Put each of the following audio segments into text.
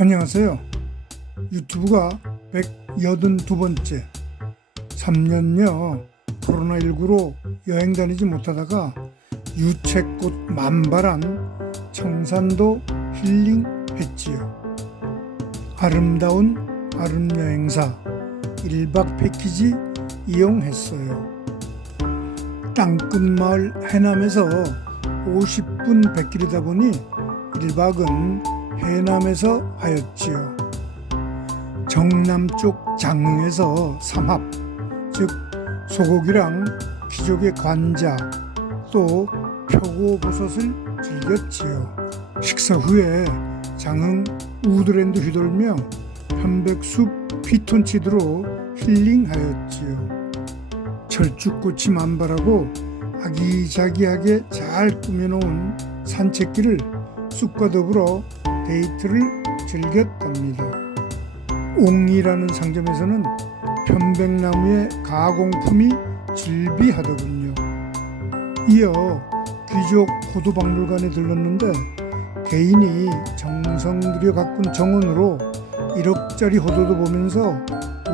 안녕하세요. 유튜브가 182번째 3년여 코로나19로 여행 다니지 못하다가 유채꽃 만발한 청산도 힐링 했지요. 아름다운 아름여행사 1박 패키지 이용했어요. 땅끝마을 해남에서 50분 백길이다 보니 1박은 해남에서 하였지요. 정남 쪽 장흥에서 삼합, 즉 소고기랑 귀족의 관자, 또 표고버섯을 즐겼지요. 식사 후에 장흥 우드랜드 휘돌며 편백숲 피톤치드로 힐링하였지요. 철쭉꽃이 만발하고 아기자기하게 잘 꾸며놓은 산책길을 쑥과 더불어 데이트를 즐겼답니다. 옹이라는 상점에서는 편백나무의 가공품이 즐비하더군요. 이어 귀족 호두박물관에 들렀는데 개인이 정성 들여 가꾼 정원으로 1억짜리 호도도 보면서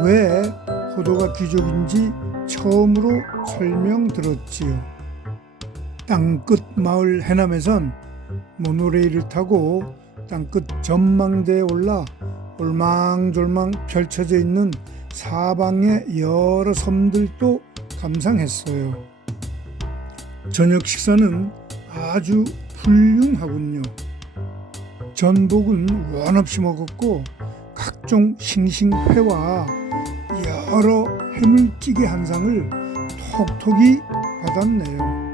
왜 호도가 귀족인지 처음으로 설명 들었지요. 땅끝 마을 해남에선 모노레일을 타고 땅끝 전망대에 올라 올망졸망 펼쳐져 있는 사방의 여러 섬들도 감상했어요. 저녁 식사는 아주 훌륭하군요. 전복은 원없이 먹었고 각종 싱싱회와 여러 해물찌개 한 상을 톡톡히 받았네요.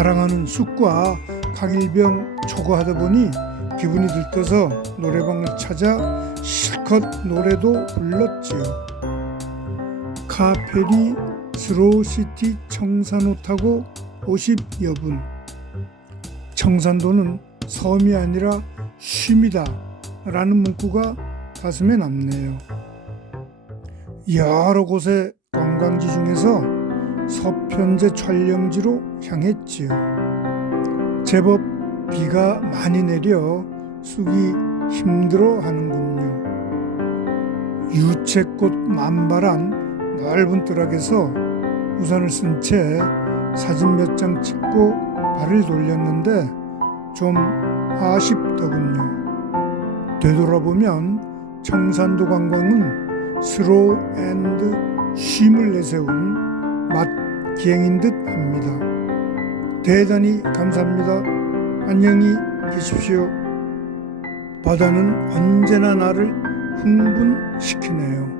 사랑하는 쑥과 각일병 초과하다 보니 기분이 들떠서 노래방을 찾아 실컷 노래도 불렀지요. 카페리 스로우시티 청산호 타고 50여 분. 청산도는 섬이 아니라 쉼이다 라는 문구가 가슴에 남네요. 여러 곳의 관광지 중에서 서편제 촬영지로 향했지요. 제법 비가 많이 내려 쑥이 힘들어 하는군요. 유채꽃 만발한 넓은 뜰락에서 우산을 쓴 채 사진 몇 장 찍고 발을 돌렸는데 좀 아쉽더군요. 되돌아보면 청산도 관광은 스로우 앤드 쉼을 내세운 맛 기행인 듯 합니다. 대단히 감사합니다. 안녕히 계십시오. 바다는 언제나 나를 흥분시키네요.